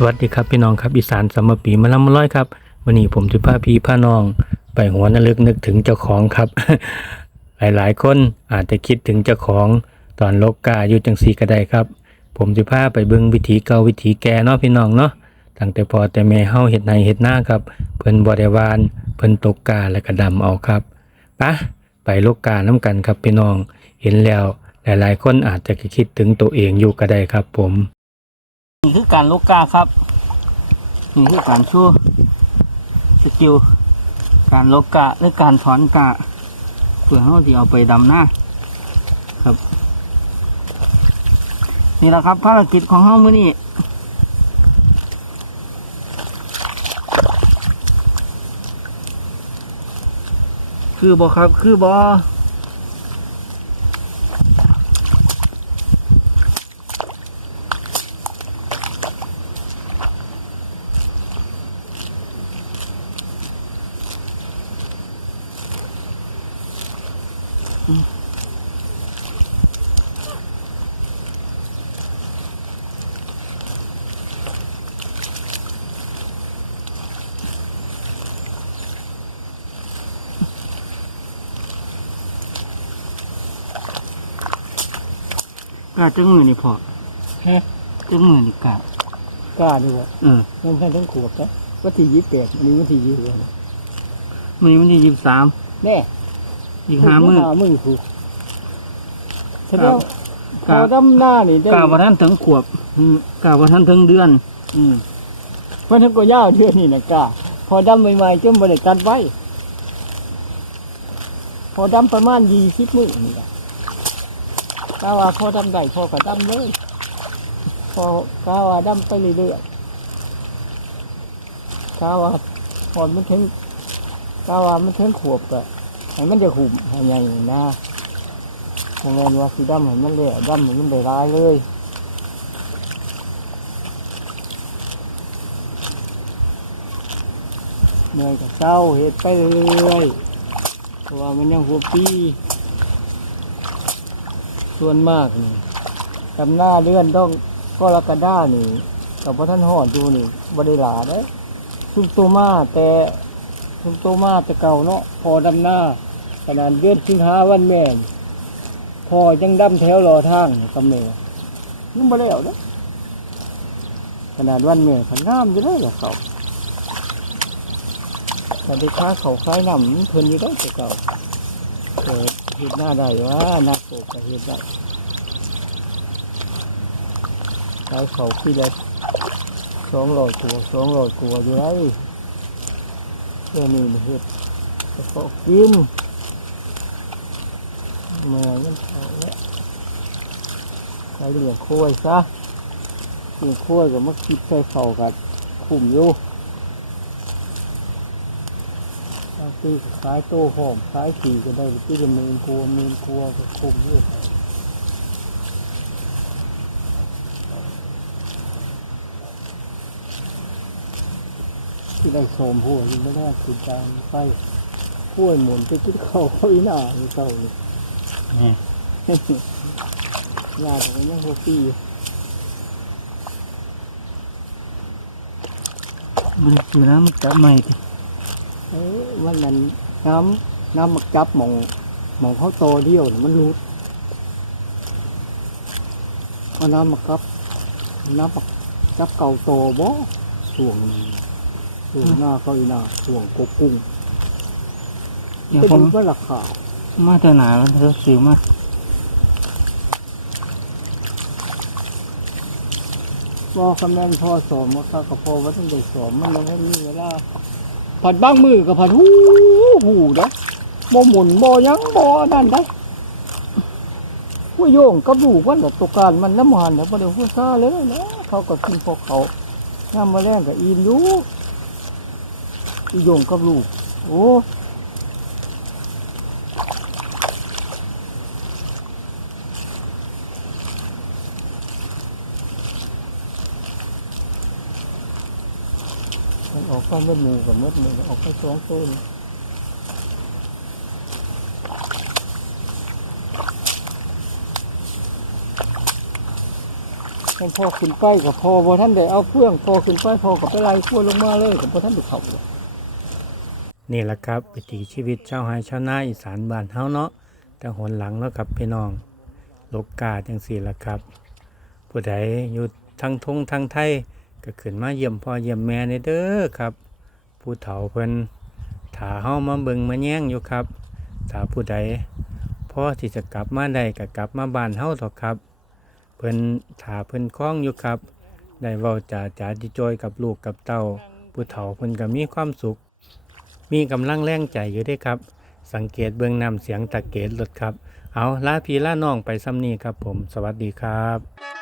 สวัสดีครับพี่น้องครับอีสานสมมปีมาลำมาร้อยครับวันนี้ผมจะพาพี่พาน้อง ไปหัวนลึกนึกถึงเจ้าของครับ หลายๆ คนอาจจะคิดถึงเจ้าของตอนโลกกาอยู่จังสีก็ได้ครับ ผมจะพาไปเบิ่งวิถีเก่าวิถีแก่เนาะพี่น้องเนาะตั้งแต่พอแต่แม่เฮาเฮ็ดในเฮ็ดหน้าครับ เพิ่นบ่ได้หวานเพิ่นตกกาและก็ดำเอาครับปะไปโลกกาน้ำกันครับพี่น้องเห็นแล้วหลายๆ คนอาจจะคิดถึงตัวเองอยู่ก็ได้ครับ ผม นี่คือการลกกาครับ นี่คือการชูสกิลการลกกะหรือการถอนกะเพื่อเขาที่เอาไปดำหน้าครับ นี่แหละครับภารกิจของเขามื่อนี้คือบอครับคือบอ กาจังมือนี่พอฮะจังมือนี่กากล้าดูวะเออมันแค่ต้องขวบนะวันที่ยี่สิบแปดวันนี้วันที่ยี่สิบมือวันที่ยี่สิบสามแน่ อีกห้ามือหามือครูแสดงครัพบอดำหน้านี่ได้กาว่าท่านถึงขวบอืมกาว่าท่านถึงเดือน อืมมันทั้งก็ยาวเดือนนี่นะกล้าพอดำใหม่ๆจนบริการไว้ พอดำประมาณยี่สิบมือนี่ละกาว่าพอดำได้พอก็ดำเลย พอกาว่าดำไปเรื่อยๆกาว่าพอมันถึงกาว่ามันถึงขวบก็ ให้มันจะหุ่มให้ใหญ่นะโรงเรียนว่าสีดำให้มันเลยดำให้มันได้ร้ายเลยเหนื่อยกับเจ้าเห็ดไปเรื่อยเพราะว่ามันยังหัวปีส่วนมากนี่ทำหน้าเลื่อนต้องก็รกระด้านี่กับพระท่านหอดดูนี่บริลาได้ซุมโตมาแต่ซุมโตมาแต่เก่าเนาะพอดำหน้า ขนาดเดือนสิงหาวันแม่พอยังดำแถวรอทางกับแม่ยังบ่แล้วเด้อขนาดวันแม่ขันน้ำจะได้หรอเขาแต่ได้ค้าเขาคล้ายนำเพิ่นอยู่ได้แต่เก่าเกิดเห็ดหน้าได้ว่านาโกก็เห็ดได้ขายเขาที่ละสองร้อยกว่าสองร้อยกว่าอยู่ไรเพื่อนี่เห็ดแต่เขากิน เมื่อยันเขาแล้วใช้เหลืองโค้ยซะเหลืองโค้ยกับมะคิดใส่เข่ากับขุ่มอยู่บางทีก็ขายโตหอมขายสีก็ได้ที่ละเมนกลัวเมนกลัวก็คุมอยู่ที่ได้โสมหัวยังไม่ได้คือการไปห้วยหมุนไปขึ้นเขาเขาอีหน้าในเต่านี่นี่ยาแต่ก็ยังหัวปีมันคือน้ำมันจับใหม่ดิเอ้ยวันนั้นน้ำน้ำมักจับหมองหมองเขาโตเดียวน่ะมันรูดว่าน้ำมักจับน้ำมักจับเก่าโตบ่ส่วงส่วงหน้าเขาอีหน้าส่วงกบกุ้งเดี๋ยวไปผมดูว่าราคา มาเจอหนาแล้วเธอซื้อมาพอคำนั้นพ่อสอนว่าข้ากับพ่อว่าต้องได้สอนมันยังไม่มีเวลาผัดบ้างมือกับผัดหูหูเด้บ่หมุนบ่ยังบ่นั่นได้ผู้โยงกับลูกวันละตกการมันน้ำมันแล้วบ่ได้พูดซาเลยนะเขาก็กินพวกเขาน้ำมาแรงกับอินอยู่ผู้โยงกับลูกโอ้ มันออกไปไม่มือกับมดมือออกไปสองต้นมันพอขึ้นไปกับพอพอท่านได้เอาเครื่องพอขึ้นไปพอกับไปไล่ขั้วลงมาเลยกับพ่อท่านได้เขาเลยนี่แหละครับวิถีชีวิตชาวไร่ชาวนาอีสานบ้านเฮาเนาะแต่หนหลังแล้วครับพี่น้องลกกาจังสี่ละครับ ผู้ใดอยู่ทั้งทงทั้งไทย ก็ขึ้นมาเยี่ยมพ่อเยี่ยมแม่ในเด้อครับ ผู้เฒ่าเพิ่นถ้าเฮามาเบิ่งมาแย่งอยู่ครับถ้าผู้ใดพ่อที่จะกลับมาได้ก็กลับมาบ้านเฮาเถอะครับ เพิ่นถ้าเพิ่นคล้องอยู่ครับ ได้เว้าจาจาจิจอยกับลูกกับเต้าผู้เฒ่าเพิ่นก็มีความสุข มีกำลังแรงใจอยู่เด้ครับ สังเกตเบื้องนำเสียงตะเกตรถครับ เอาลาพี่ลาน้องไปซ้ำนี้ครับผม สวัสดีครับ